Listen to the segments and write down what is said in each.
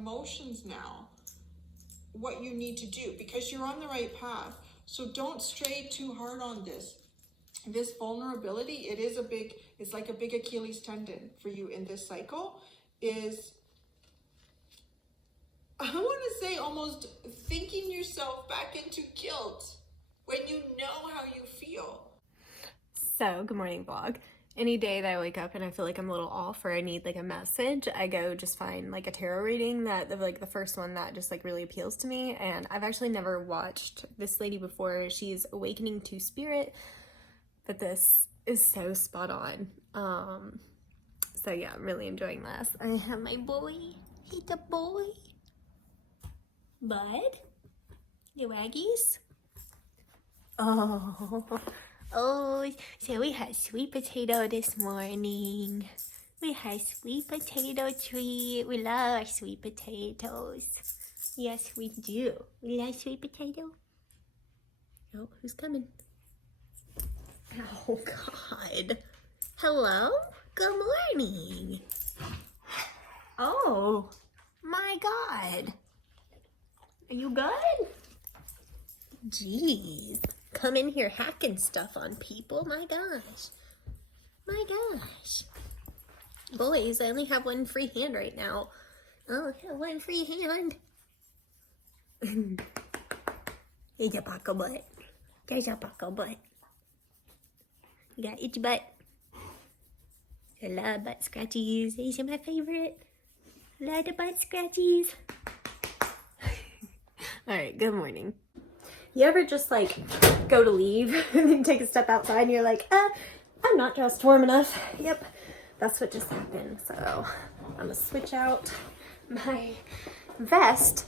emotions now, what you need to do, because you're on the right path. So don't stray too hard on this. This vulnerability, it's like a big Achilles tendon for you in this cycle, is, I want to say, almost thinking yourself back into guilt when you know how you feel. So, good morning, vlog. Any day that I wake up and I feel like I'm a little off or I need like a message, I go just find like a tarot reading the first one that just like really appeals to me. And I've actually never watched this lady before. She's Awakening to Spirit, but this is so spot on. So yeah, I'm really enjoying this. I have my boy. He's the boy. Bud? The waggies? Oh, so we had sweet potato this morning. We had sweet potato treat. We love our sweet potatoes. Yes, we do. We like sweet potato. Oh, who's coming? Oh, God. Hello? Good morning. Oh, my God. Are you good? Jeez. Come in here hacking stuff on people. My gosh. My gosh. Boys, I only have one free hand right now. Oh, I have one free hand. Here's a buckle butt. There's a buckle butt. You got itch butt. I love butt scratchies. These are my favorite. Love the butt scratchies. Alright, good morning. You ever just like go to leave and then take a step outside and you're like, I'm not dressed warm enough. Yep, that's what just happened. So I'm gonna switch out my vest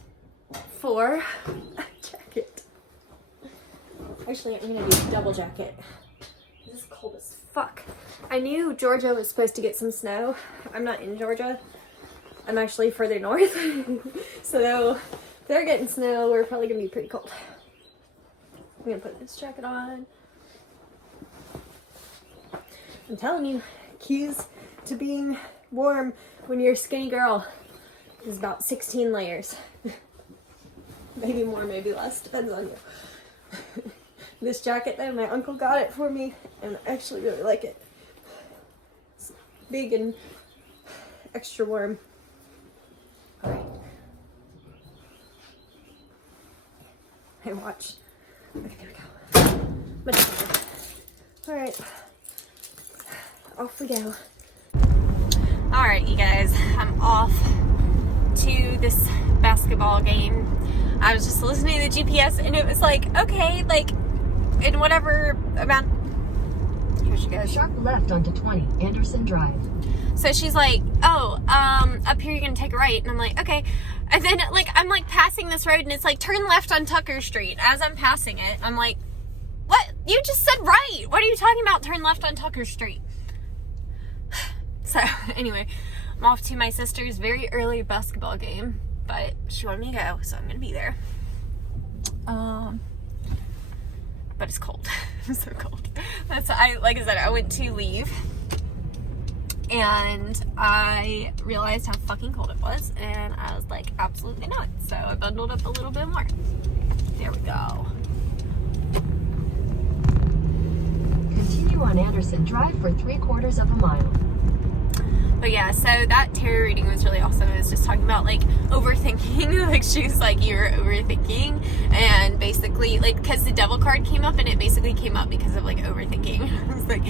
for a jacket. Actually, I'm gonna do a double jacket. This is cold as fuck. I knew Georgia was supposed to get some snow. I'm not in Georgia. I'm actually further north. So if they're getting snow, we're probably gonna be pretty cold. I'm gonna put this jacket on. I'm telling you, keys to being warm when you're a skinny girl is about 16 layers. Maybe more, maybe less, depends on you. This jacket though, my uncle got it for me and I actually really like it. It's big and extra warm. Alright. Hey, watch. Okay, there we go. Much better. Alright. Off we go. Alright, you guys. I'm off to this basketball game. I was just listening to the GPS and it was like, okay, like, in whatever amount. Here she goes. Sharp left onto 20, Anderson Drive. So she's like, oh, up here you're gonna take a right. And I'm like, okay. And then, like, I'm, like, passing this road, and it's like, turn left on Tucker Street. As I'm passing it, I'm like, what? You just said right. What are you talking about, turn left on Tucker Street? So, anyway, I'm off to my sister's very early basketball game, but she wanted me to go, so I'm gonna be there. But it's cold. It's so cold. Like I said, I went to leave. And I realized how fucking cold it was, and I was like, absolutely not. So I bundled up a little bit more. There we go. Continue on Anderson Drive for 3/4 of a mile. But yeah, so that tarot reading was really awesome. It was just talking about like overthinking. Like she was like, you're overthinking, and basically like because the devil card came up, and it basically came up because of like overthinking. I was like,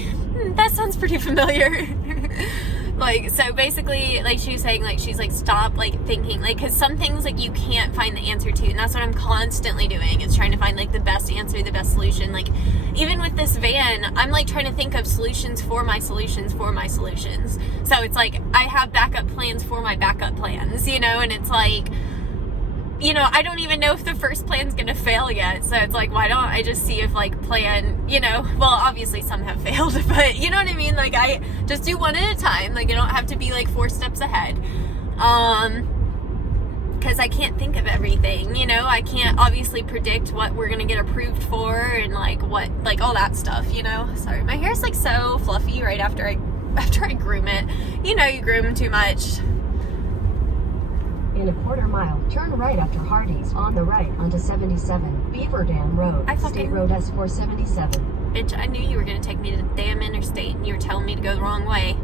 that sounds pretty familiar. Like, so basically, like she was saying, like she's like, stop like thinking, like, because some things like you can't find the answer to, and that's what I'm constantly doing, is trying to find like the best answer, the best solution. Like even with this van, I'm like trying to think of solutions for my solutions for my solutions. So it's like I have backup plans for my backup plans, you know, and it's like, you know, I don't even know if the first plan's gonna fail yet. So it's like, why don't I just see if like plan, you know, well, obviously some have failed, but you know what I mean? Like I just do one at a time. Like I don't have to be like 4 steps ahead. Cause I can't think of everything, you know, I can't obviously predict what we're gonna get approved for and like what, like all that stuff, you know. Sorry, my hair's like so fluffy right after I groom it. You know, you groom too much. In a quarter mile, turn right after Hardee's on the right onto 77 Beaver Dam Road, State Road S477. Bitch, I knew you were gonna take me to the damn interstate and you were telling me to go the wrong way.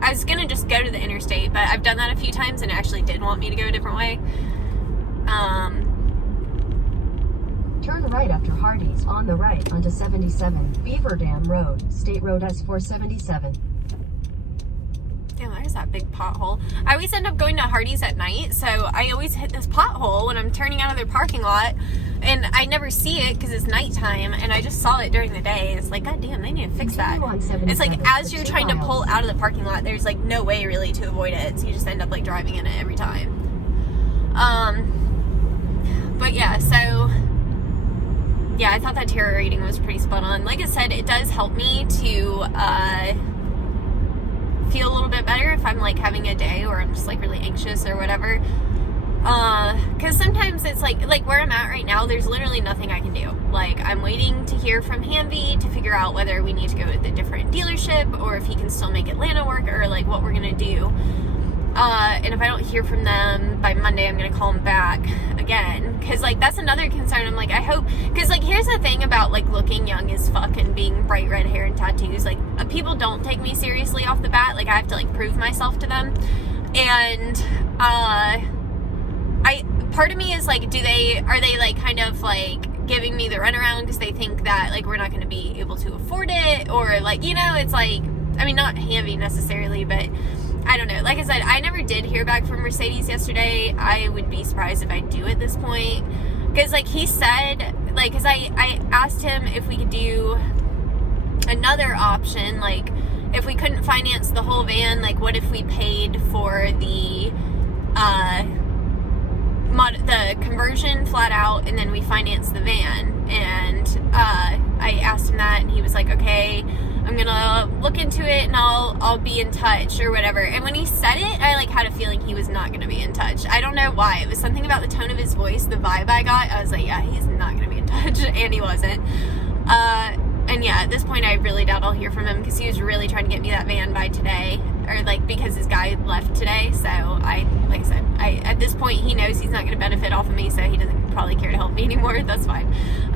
I was gonna just go to the interstate, but I've done that a few times and it actually did want me to go a different way. Turn right after Hardee's on the right onto 77 Beaver Dam Road, State Road S477. Damn, there's that big pothole. I always end up going to Hardee's at night, so I always hit this pothole when I'm turning out of their parking lot, and I never see it because it's nighttime, and I just saw it during the day. It's like, god damn, they need to fix that. It's like, as you're trying to pull out of the parking lot, there's like no way really to avoid it, so you just end up like driving in it every time. But yeah, so yeah, I thought that terror rating was pretty spot on. Like I said, it does help me to feel a little bit better if I'm like having a day where I'm just like really anxious or whatever. Because sometimes it's like where I'm at right now, there's literally nothing I can do. Like, I'm waiting to hear from Hanvey to figure out whether we need to go with a different dealership or if he can still make Atlanta work, or like what we're gonna do. And if I don't hear from them by Monday, I'm gonna call them back again, because like that's another concern. I'm like, I hope, because like here's the thing about like looking young as fuck and being bright red hair and tattoos, like people don't take me seriously off the bat. Like, I have to like prove myself to them, and part of me is like, are they like kind of like giving me the runaround because they think that like we're not going to be able to afford it, or like, you know, it's like, I mean, not Hanvey necessarily, but I don't know. Like I said, I never did hear back from Mercedes yesterday. I would be surprised if I do at this point, because like he said, like, because I asked him if we could do another option, like if we couldn't finance the whole van, like what if we paid for the conversion flat out and then we financed the van. And I asked him that, and he was like, okay, I'm gonna look into it and I'll be in touch or whatever. And when he said it, I like had a feeling he was not gonna be in touch. I don't know why. It was something about the tone of his voice, the vibe I got. I was like, yeah, he's not gonna be in touch. And he wasn't. And yeah, at this point I really doubt I'll hear from him, because he was really trying to get me that van by today, or like because his guy left today. So like I said, at this point he knows he's not gonna benefit off of me, so he doesn't probably care to help me anymore. That's fine.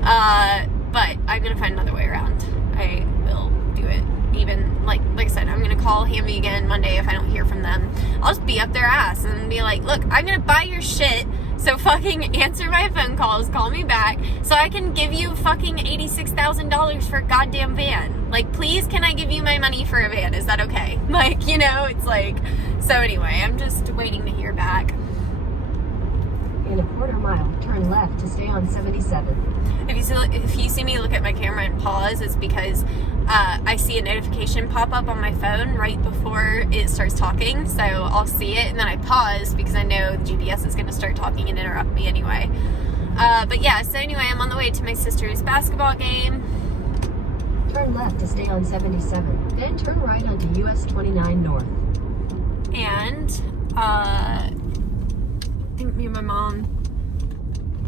But I'm gonna find another way around. I will do it. Even like I said, I'm gonna call Hanvey again Monday if I don't hear from them. I'll just be up their ass and be like, look, I'm gonna buy your shit, so fucking answer my phone calls, call me back, so I can give you fucking $86,000 for a goddamn van. Like, please, can I give you my money for a van? Is that okay? Like, you know, it's like, so anyway, I'm just waiting to hear back. In a quarter mile, turn left to stay on 77. If you see me look at my camera and pause, it's because I see a notification pop up on my phone right before it starts talking. So I'll see it and then I pause because I know the GPS is going to start talking and interrupt me anyway. But yeah, so anyway, I'm on the way to my sister's basketball game. Turn left to stay on 77. Then turn right onto US 29 North. And I think me and my mom,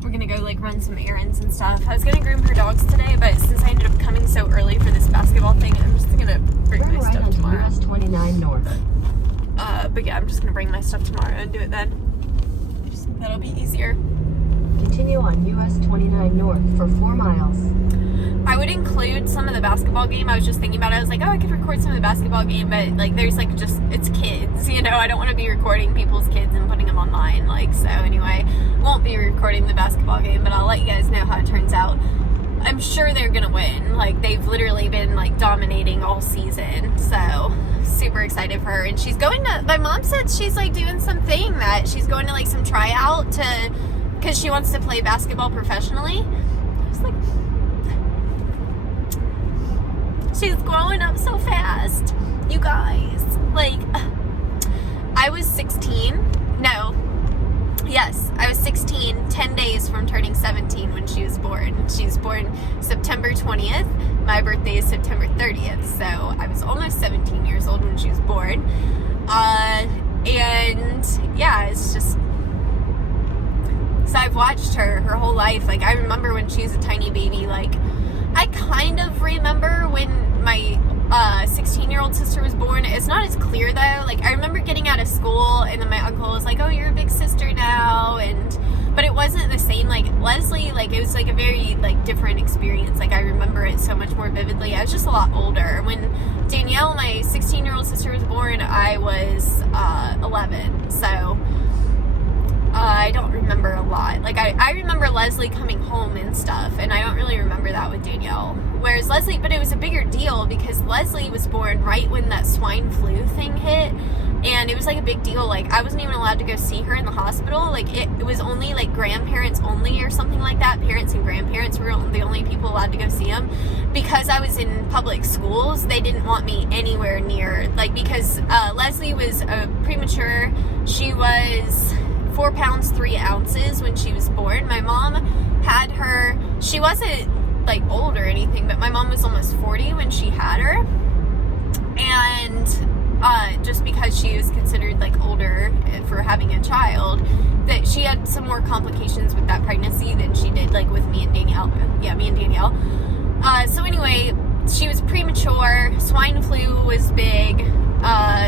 we're gonna go like run some errands and stuff. I was gonna groom her dogs today, but since I ended up coming so early for this basketball thing, I'm just gonna bring my right stuff tomorrow. US 29 North. But yeah, I'm just gonna bring my stuff tomorrow and do it then. That'll be easier. Continue on US 29 North for 4 miles. I would include some of the basketball game. I was just thinking about it. I was like, oh, I could record some of the basketball game, but like there's like just, it's kids, you know, I don't want to be recording people's kids and putting them online. Like, so anyway, won't be recording the basketball game, but I'll let you guys know how it turns out. I'm sure they're gonna win. Like, they've literally been like dominating all season, so super excited for her. And she's going to, my mom said she's like doing something that she's going to like some tryout to, because she wants to play basketball professionally. I was like, she's growing up so fast, you guys. Like, I was 16. I was 16, 10 days from turning 17 when she was born. She was born September 20th. My birthday is September 30th. So I was almost 17 years old when she was born. And yeah, it's just, so I've watched her whole life. Like, I remember when she was a tiny baby. Like, I kind of remember when my 16-year-old sister was born. It's not as clear though. Like I remember getting out of school and then my uncle was like, oh, you're a big sister now, but it wasn't the same. Like Leslie, like it was like a very like different experience. Like I remember it so much more vividly. I was just a lot older. When Danielle, my 16-year-old sister, was born, I was 11, so I don't remember a lot. Like I remember Leslie coming home and stuff, and I don't really remember that with Danielle. Whereas Leslie, but it was a bigger deal because Leslie was born right when that swine flu thing hit, and it was like a big deal. Like I wasn't even allowed to go see her in the hospital. Like it was only like grandparents only or something like that. Parents and grandparents were the only people allowed to go see them. Because I was in public schools, they didn't want me anywhere near, like, because Leslie was premature. She was 4 pounds 3 ounces when she was born. My mom had her, she wasn't like old or anything, but my mom was almost 40 when she had her, and just because she was considered like older for having a child, that she had some more complications with that pregnancy than she did like with me and Danielle. So anyway, she was premature, swine flu was big,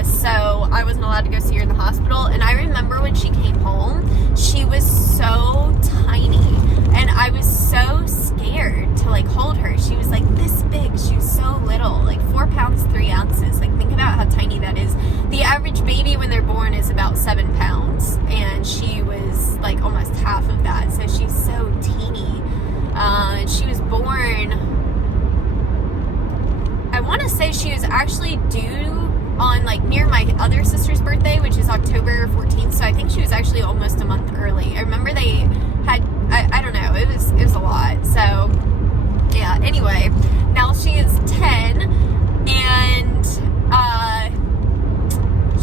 so I wasn't allowed to go see her in the hospital. And I remember when she came home, she was so tiny, and I was so scared to like hold her. She was like this big, she was so little, like 4 pounds 3 ounces. Like think about how tiny that is. The average baby when they're born is about 7 pounds, and she was like almost half of that, so she's so teeny. And she was born, I want to say she was actually due on like near my other sister's birthday, which is October 14th, so I think she was actually almost a month early. I remember they had, I don't know, it was a lot. So yeah, anyway, now she is 10, and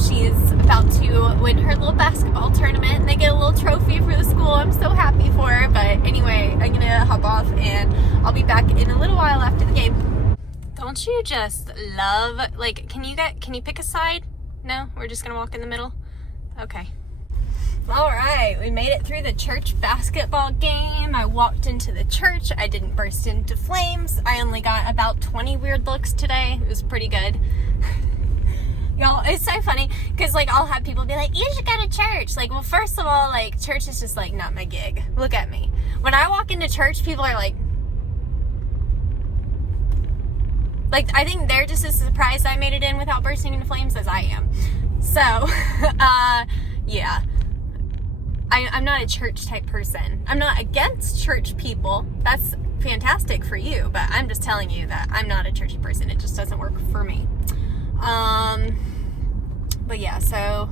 she is about to win her little basketball tournament, and they get a little trophy for the school. I'm so happy for her. But anyway, I'm gonna hop off, and I'll be back in a little while after the game. Don't you just love, like, can you pick a side? No? We're just gonna walk in the middle? Okay. All right, we made it through the church basketball game. I walked into the church. I didn't burst into flames. I only got about 20 weird looks today. It was pretty good. Y'all, it's so funny, because, like, I'll have people be like, you should go to church. Like, well, first of all, like, church is just, like, not my gig. Look at me. When I walk into church, people are like, I think they're just as surprised I made it in without bursting into flames as I am. So, yeah. I'm not a church type person. I'm not against church people. That's fantastic for you, but I'm just telling you that I'm not a churchy person. It just doesn't work for me. But yeah, so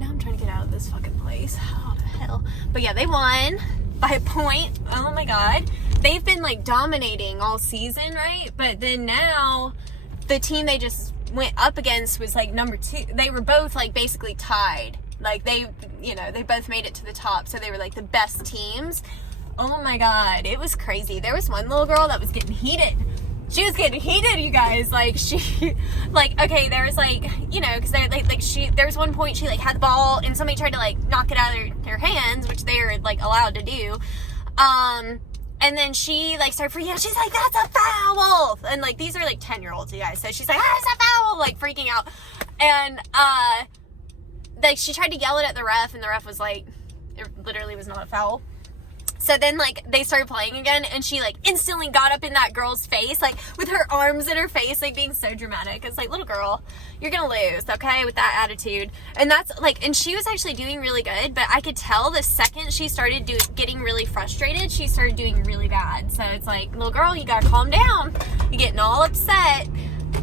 now I'm trying to get out of this fucking place. How the hell? But yeah, they won by a point. Oh my god. They've been like dominating all season, right? But then now the team they just went up against was like number 2. They were both like basically tied. Like they both made it to the top, so they were like the best teams. Oh my god, it was crazy. There was one little girl that was getting heated. She was getting heated, you guys. Like she, like, okay, there was like, because there was one point she like had the ball and somebody tried to like knock it out of her hands, which they are like allowed to do. And then she like started freaking out. She's like, that's a foul. And like, these are like 10-year-olds, you guys. So she's like, that's a foul, like freaking out. And like she tried to yell it at the ref, and the ref was like, it literally was not a foul. So then like they started playing again, and she like instantly got up in that girl's face, like with her arms in her face, like being so dramatic. It's like, little girl, you're gonna lose, okay, with that attitude. And that's like, and she was actually doing really good, but I could tell the second she started getting really frustrated, she started doing really bad. So it's like, little girl, you gotta calm down. You're getting all upset,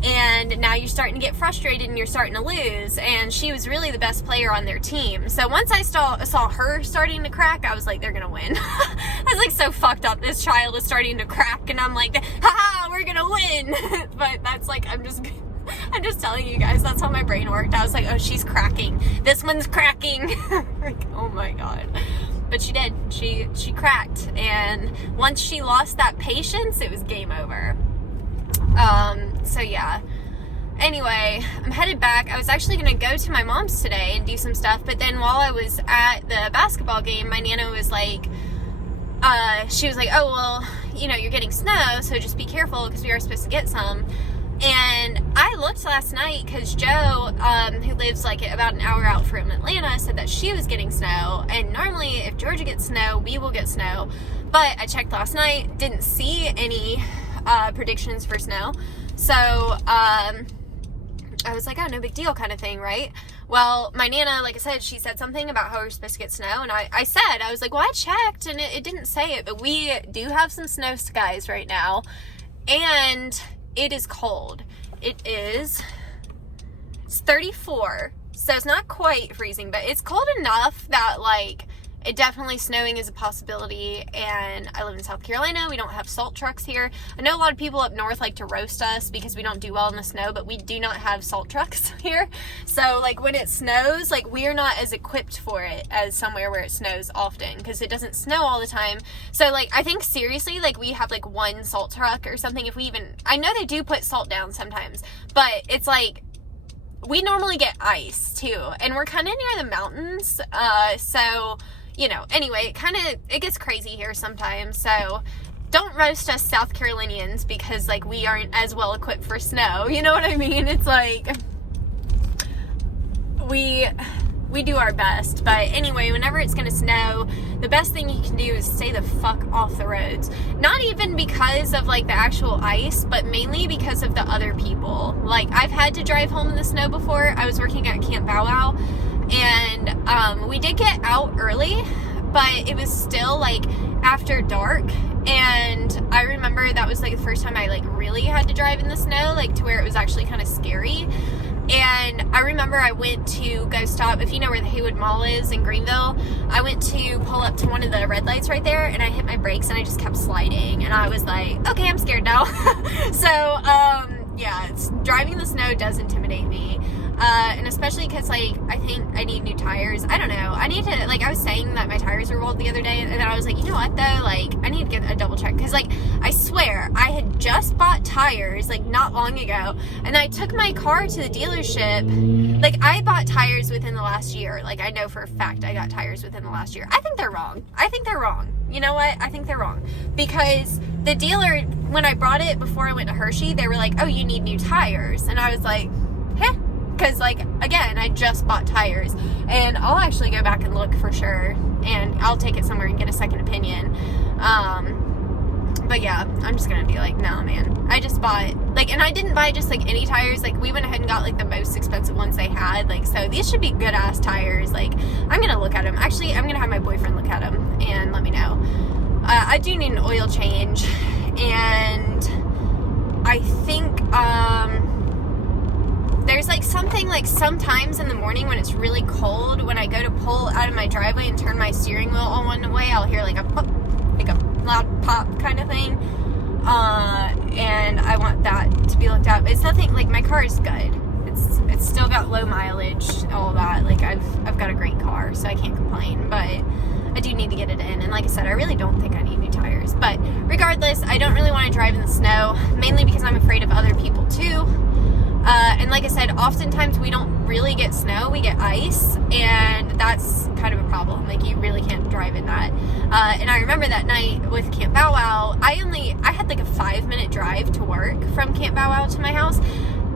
and now you're starting to get frustrated and you're starting to lose. And she was really the best player on their team. So once I saw her starting to crack, I was like, they're gonna win. I was like, so fucked up. This child is starting to crack, and I'm like, haha, we're gonna win. But that's like, I'm just telling you guys, that's how my brain worked. I was like, oh, she's cracking. This one's cracking. Like, oh my god. But she did. She cracked. And once she lost that patience, it was game over. So yeah. Anyway, I'm headed back. I was actually going to go to my mom's today and do some stuff, but then while I was at the basketball game, my Nana was like, she was like, oh, well, you're getting snow, so just be careful, because we are supposed to get some. And I looked last night because Joe, who lives like about an hour out from Atlanta, said that she was getting snow. And normally if Georgia gets snow, we will get snow. But I checked last night, didn't see any predictions for snow. So I was like, oh, no big deal kind of thing, right? Well, my Nana, like I said, she said something about how we're supposed to get snow. And I was like, well, I checked and it didn't say it. But we do have some snow skies right now. And it is cold. It's 34, so it's not quite freezing, but it's cold enough that like it definitely snowing is a possibility. And I live in South Carolina. We don't have salt trucks here. I know a lot of people up north like to roast us because we don't do well in the snow, but we do not have salt trucks here. So like when it snows, like we are not as equipped for it as somewhere where it snows often, because it doesn't snow all the time. So like I think seriously, like we have like one salt truck or something. If we even, I know they do put salt down sometimes, but it's like we normally get ice too, and we're kind of near the mountains, so you know, anyway, it gets crazy here sometimes. So don't roast us South Carolinians because like we aren't as well equipped for snow. You know what I mean? It's like we do our best. But anyway, whenever it's gonna snow, the best thing you can do is stay the fuck off the roads. Not even because of like the actual ice, but mainly because of the other people. Like I've had to drive home in the snow before. I was working at Camp Bow Wow, and we did get out early, but it was still like after dark. And I remember that was like the first time I like really had to drive in the snow, like to where it was actually kind of scary. And I remember I went to go stop, if you know where the Haywood Mall is in Greenville, I went to pull up to one of the red lights right there, and I hit my brakes and I just kept sliding, and I was like, okay, I'm scared now. So yeah, driving in the snow does intimidate me. And especially because, like, I think I need new tires. I don't know. I need to, like, I was saying that my tires were rolled the other day, and then I was like, you know what, though? Like, I need to get a double check. Because, like, I swear, I had just bought tires, like, not long ago, and I took my car to the dealership. Like, I bought tires within the last year. Like, I know for a fact I got tires within the last year. I think they're wrong. You know what? I think they're wrong. Because the dealer, when I brought it before I went to Hershey, they were like, oh, you need new tires. And I was like, heh. Because, like, again, I just bought tires. And I'll actually go back and look for sure. And I'll take it somewhere and get a second opinion. But yeah, I'm just going to be like, nah, man. I just bought, like, and I didn't buy just, like, any tires. Like, we went ahead and got, like, the most expensive ones they had. Like, so these should be good-ass tires. Like, I'm going to look at them. Actually, I'm going to have my boyfriend look at them and let me know. I do need an oil change. And I think, there's like something like sometimes in the morning when it's really cold, when I go to pull out of my driveway and turn my steering wheel on one way, I'll hear like a pop, like a loud pop kind of thing. And I want that to be looked at. It's nothing, like my car is good. It's still got low mileage, all that. Like I've got a great car, so I can't complain, but I do need to get it in. And like I said, I really don't think I need new tires. But regardless, I don't really want to drive in the snow, mainly because I'm afraid of other people too. And like I said, oftentimes we don't really get snow, we get ice, and that's kind of a problem. Like, you really can't drive in that. And I remember that night with Camp Bow Wow, I had like a 5-minute drive to work from Camp Bow Wow to my house.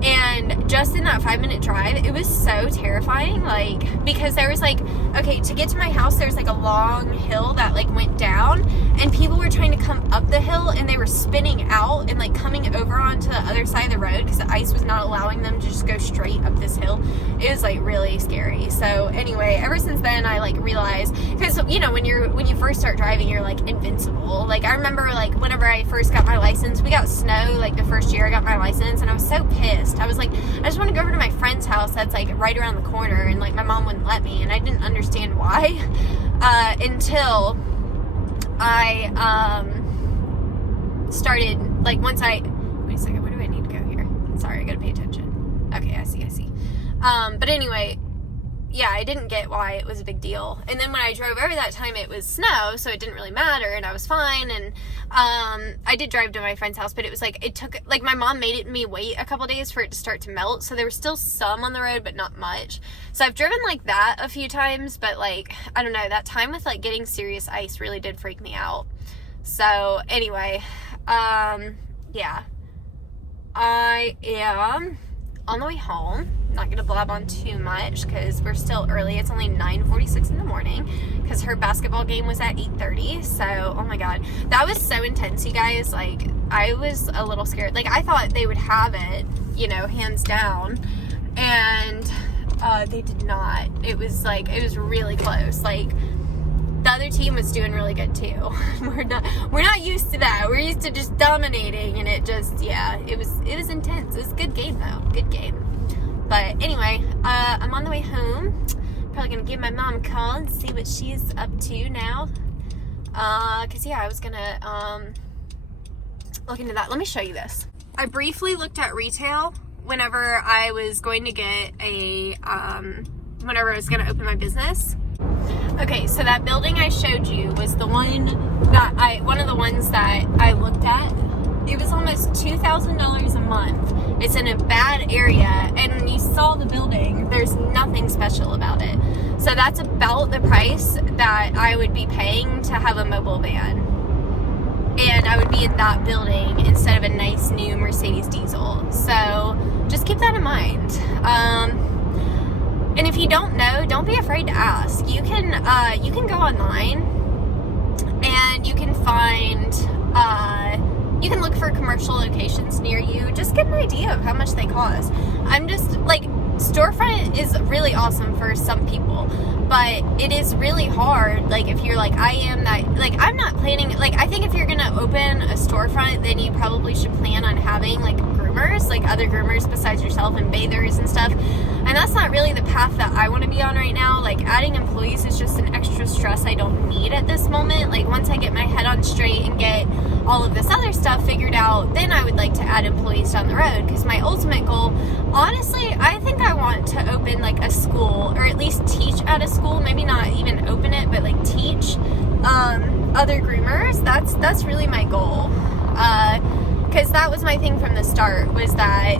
And just in that 5-minute drive, it was so terrifying, like, because there was like, okay, to get to my house, there's like a long hill that like went down, and people were trying to come up the hill, and they were spinning out and like coming over onto the other side of the road because the ice was not allowing them to just go straight up this hill. It was like really scary. So anyway, ever since then, I like realized, because you know, when you first start driving, you're like invincible. Like, I remember like whenever I first got my license, we got snow like the first year I got my license, and I was so pissed. I was like, I just want to go over to my friend's house that's like right around the corner, and like my mom wouldn't let me, and I didn't understand why until I started, like, once I wait a second, where do I need to go here? Sorry, I gotta pay attention. Okay, I see. But anyway, yeah, I didn't get why it was a big deal. And then when I drove over that time, it was snow, so it didn't really matter, and I was fine. And I did drive to my friend's house, but it was like, it took, like, my mom made me wait a couple days for it to start to melt, so there was still some on the road, but not much. So I've driven like that a few times, but like, I don't know, that time with like getting serious ice really did freak me out. So anyway, yeah. I am on the way home. Not gonna blab on too much because we're still early. It's only 9:46 in the morning because her basketball game was at 8:30. So, oh my god, that was so intense, you guys. Like, I was a little scared. Like, I thought they would have it, you know, hands down, and they did not. It was really close. Like, the other team was doing really good too. We're not used to that. We're used to just dominating, and it just, yeah, it was intense. It was a good game though. Good game. But anyway, I'm on the way home. Probably gonna give my mom a call and see what she's up to now. Cause yeah, I was gonna look into that. Let me show you this. I briefly looked at retail whenever I was going to get whenever I was gonna open my business. Okay, so that building I showed you was the one of the ones that I looked at. It was almost $2,000 a month. It's in a bad area, and when you saw the building, there's nothing special about it. So that's about the price that I would be paying to have a mobile van. And I would be in that building instead of a nice new Mercedes diesel. So just keep that in mind. And if you don't know, don't be afraid to ask. You can go online and you can find, you can look for commercial locations near you. Just get an idea of how much they cost. I'm just, like, storefront is really awesome for some people, but it is really hard, like, if you're like I am, that, like, I'm not planning, like, I think if you're gonna open a storefront, then you probably should plan on having, like, groomers, like other groomers besides yourself, and bathers and stuff. And that's not really the path that I want to be on right now. Like, adding employees is just an extra stress I don't need at this moment. Like, once I get my head on straight and get all of this other stuff figured out, then I would like to add employees down the road. Because my ultimate goal, honestly, I think I want to open, like, a school, or at least teach at a school. Maybe not even open it, but, like, teach other groomers. That's really my goal. Because that was my thing from the start, was that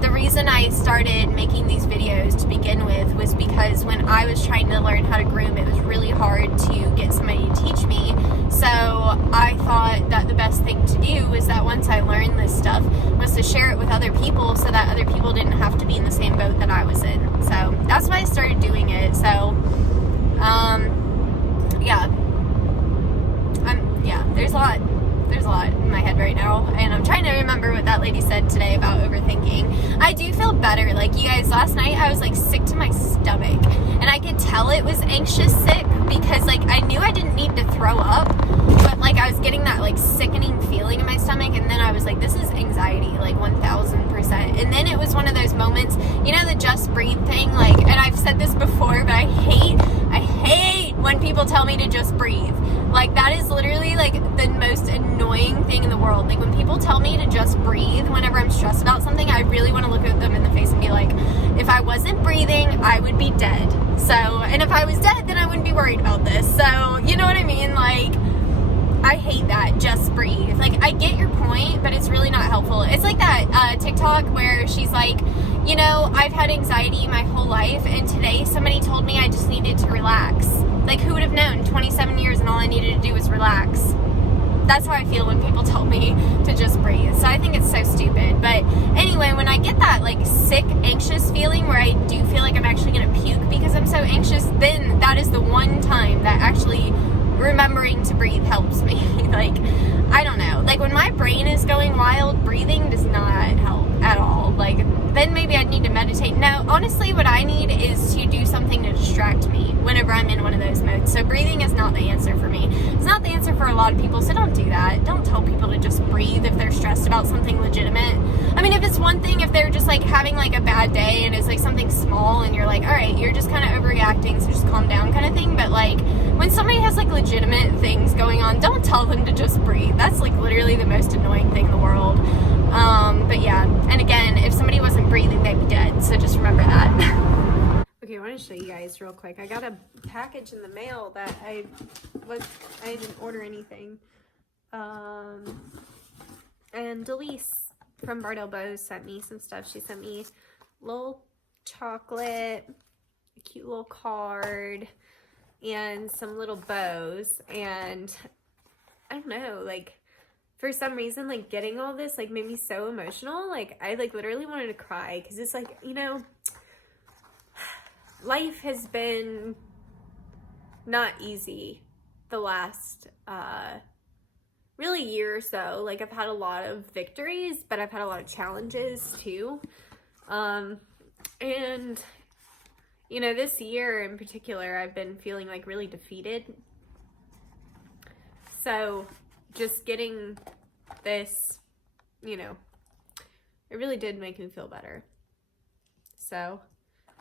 the reason I started making these videos to begin with was because when I was trying to learn how to groom, it was really hard to get somebody to teach me. So I thought that the best thing to do was that once I learned this stuff was to share it with other people so that other people didn't have to be in the same boat that I was in. So that's why I started doing it. So, there's a lot in my head right now, and I'm trying to remember what that lady said today about overthinking. I do feel better. Like, you guys, last night I was, like, sick to my stomach, and I could tell it was anxious sick because, like, I knew I didn't need to throw up, but, like, I was getting that, like, sickening feeling in my stomach, and then I was like, this is anxiety, like, 1000%. And then it was one of those moments, you know, the just breathe thing, like, and I've said this before, but I hate when people tell me to just breathe. Like, that is literally, like, the most annoying thing in the world. Like, when people tell me to just breathe whenever I'm stressed about something, I really want to look at them in the face and be like, if I wasn't breathing, I would be dead. So, and if I was dead, then I wouldn't be worried about this. So, you know what I mean? Like, I hate that, just breathe. Like, I get your point, but it's really not helpful. It's like that TikTok where she's like, you know, I've had anxiety my whole life, and today somebody told me I just needed to relax. Like, who would have known? 27 years and all I needed to do was relax. That's how I feel when people tell me to just breathe. So I think it's so stupid. But anyway, when I get that, like, sick, anxious feeling where I do feel like I'm actually going to puke because I'm so anxious, then that is the one time that actually remembering to breathe helps me. Like, I don't know. Like, when my brain is going wild, breathing does not help at all. Like, then maybe I'd need to meditate. No, honestly, what I need is to do something to distract me whenever I'm in one of those modes. So breathing is not the answer for me. It's not the answer for a lot of people, so don't do that. Don't tell people to just breathe if they're stressed about something legitimate. I mean, if it's one thing, if they're just, like, having, like, a bad day and it's, like, something small and you're like, all right, you're just kind of overreacting, so just calm down kind of thing. But, like, when somebody has, like, legitimate things going on, don't tell them to just breathe. That's, like, literally the most annoying thing in the world. But yeah, and again, if somebody wasn't breathing, they'd be dead, so just remember that. Okay, I want to show you guys real quick. I got a package in the mail that I didn't order anything. And Delise from Bardell Bows sent me some stuff. She sent me little chocolate, a cute little card, and some little bows. And I don't know, like, for some reason, like, getting all this, like, made me so emotional. Like, I, like, literally wanted to cry, because it's like, you know, life has been not easy the last, really year or so. Like, I've had a lot of victories, but I've had a lot of challenges, too. And, you know, this year in particular, I've been feeling, like, really defeated. So, just getting this, you know, it really did make me feel better. So,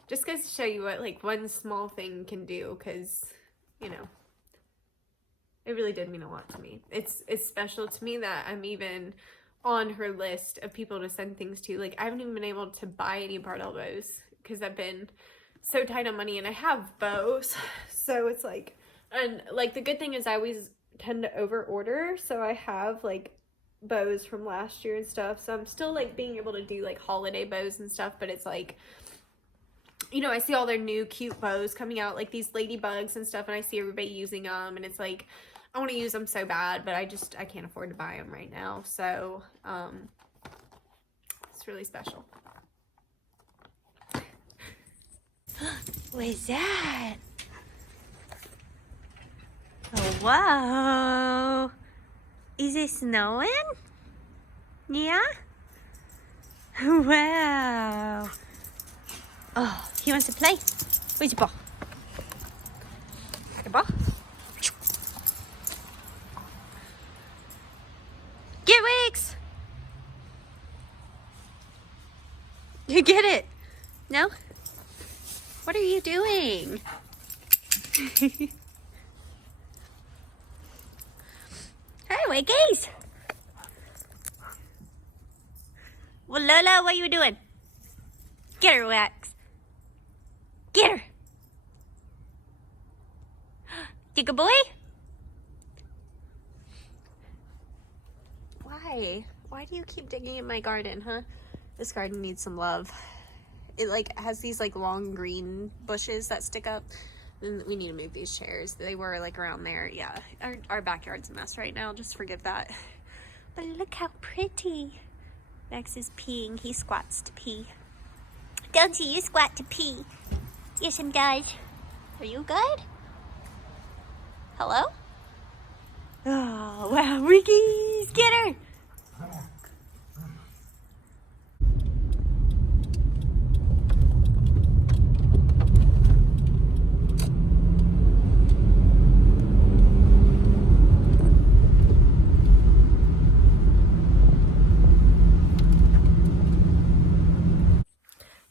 just goes to show you what, like, one small thing can do, because, you know, it really did mean a lot to me. It's special to me that I'm even on her list of people to send things to. Like, I haven't even been able to buy any barbell bows, because I've been so tight on money, and I have bows, so it's like, and, like, the good thing is I always tend to over order, so I have, like, bows from last year and stuff, so I'm still, like, being able to do, like, holiday bows and stuff, but it's like, you know, I see all their new cute bows coming out, like these ladybugs and stuff, and I see everybody using them, and it's like, I want to use them so bad, but I can't afford to buy them right now, so, it's really special. What's that? Oh, whoa. Is it snowing? Yeah? Wow. Oh, he wants to play. Where's your ball? The ball? Get Wix! You get it? No? What are you doing? Hi, Wiggies. Well, Lola, what are you doing? Get her, Wax. Get her. Digga boy? Why? Why do you keep digging in my garden, huh? This garden needs some love. It, like, has these, like, long green bushes that stick up. And we need to move these chairs. They were, like, around there. Yeah, our backyard's a mess right now. Just forgive that. But look how pretty. Max is peeing. He squats to pee. Don't you? You squat to pee. Yes, him does. Are you good? Hello? Oh, wow. Ricky's. Get her.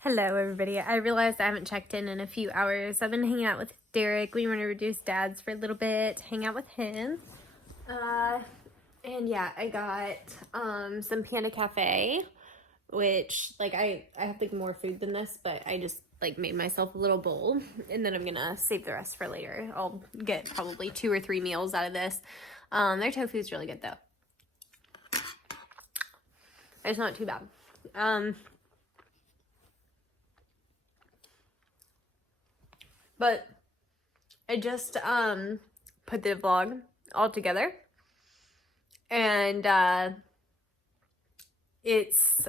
Hello everybody. I realized I haven't checked in a few hours. I've been hanging out with Derek. We went to Reduce Dad's for a little bit, hang out with him. And yeah, I got some Panda Cafe, which, like, I have like more food than this, but I just like made myself a little bowl, and then I'm gonna save the rest for later. I'll get probably 2 or 3 meals out of this. Their tofu is really good though. It's not too bad. But I just put the vlog all together, and it's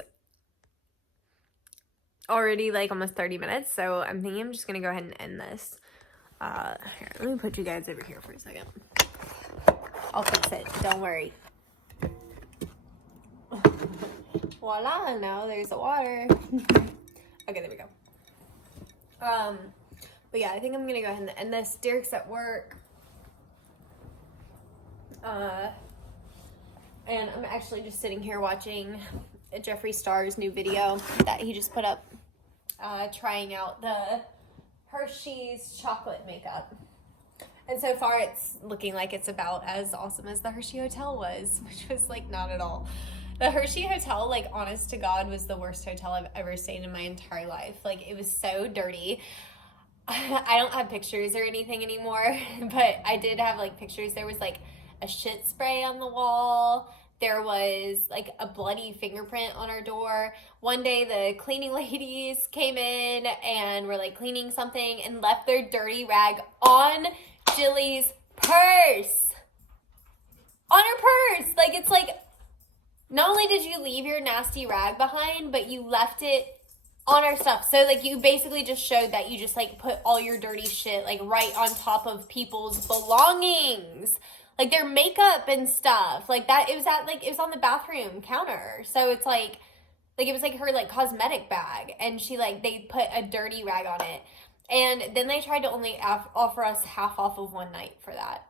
already like almost 30 minutes, so I'm thinking I'm just gonna go ahead and end this. Here, let me put you guys over here for a second. I'll fix it, don't worry. Voila, now there's the water. Okay, there we go. But yeah, I think I'm gonna go ahead and end this. Derek's at work. And I'm actually just sitting here watching Jeffree Star's new video that he just put up, trying out the Hershey's chocolate makeup. And so far it's looking like it's about as awesome as the Hershey Hotel was, which was like not at all. The Hershey Hotel, like, honest to God, was the worst hotel I've ever stayed in my entire life. Like, it was so dirty. I don't have pictures or anything anymore, but I did have, like, pictures. There was, like, a shit spray on the wall. There was, like, a bloody fingerprint on our door. One day, the cleaning ladies came in and were, like, cleaning something and left their dirty rag on Jilly's purse. On her purse! Like, it's, like, not only did you leave your nasty rag behind, but you left it on our stuff. So, like, you basically just showed that you just, like, put all your dirty shit, like, right on top of people's belongings. Like, their makeup and stuff. Like, that, it was on the bathroom counter. So, it's, like, it was, like, her, like, cosmetic bag. And she, like, they put a dirty rag on it. And then they tried to only offer us half off of one night for that.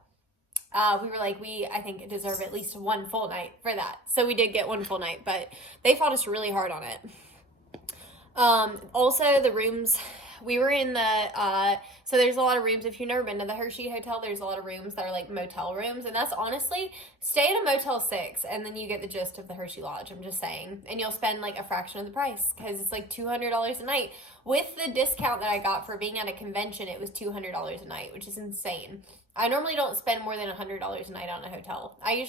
We were like, I think, deserve at least one full night for that. So we did get one full night, but they fought us really hard on it. Also, the rooms, we were in the, so there's a lot of rooms. If you've never been to the Hershey Hotel, there's a lot of rooms that are like motel rooms. And that's honestly, stay at a Motel 6 and then you get the gist of the Hershey Lodge. I'm just saying. And you'll spend like a fraction of the price because it's like $200 a night. With the discount that I got for being at a convention, it was $200 a night, which is insane. I normally don't spend more than $100 a night on a hotel. I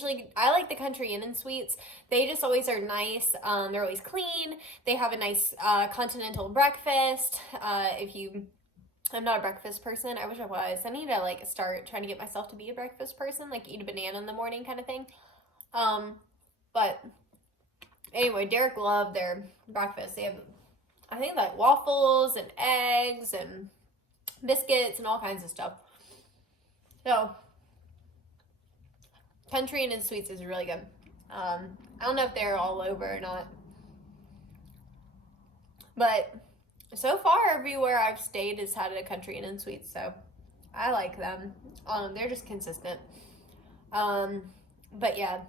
like the Country Inn and Suites. They just always are nice. They're always clean. They have a nice continental breakfast. I'm not a breakfast person. I wish I was. I need to like start trying to get myself to be a breakfast person, like eat a banana in the morning kind of thing. But anyway, Derek loved their breakfast. They have, I think, like waffles and eggs and biscuits and all kinds of stuff. So, Country Inn and Suites is really good. I don't know if they're all over or not. But so far, everywhere I've stayed has had a Country Inn and Suites, so I like them. They're just consistent. But yeah.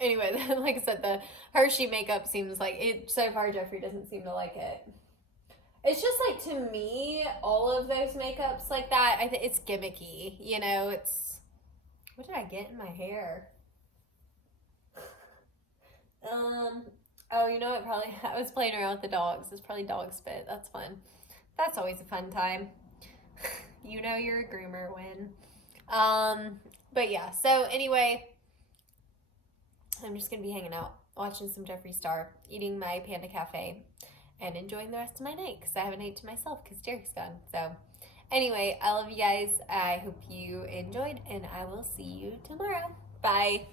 Anyway, like I said, the Hershey makeup seems like it. So far, Jeffrey doesn't seem to like it. It's just like, to me, all of those makeups like that, I think it's gimmicky, you know, it's, what did I get in my hair? Oh, you know what, probably, I was playing around with the dogs, it's probably dog spit, that's fun. That's always a fun time. You know you're a groomer when. But yeah, so anyway, I'm just gonna be hanging out, watching some Jeffree Star, eating my Panda Cafe, and enjoying the rest of my night because I have an night to myself because Derek's gone. So anyway, I love you guys. I hope you enjoyed, and I will see you tomorrow. Bye.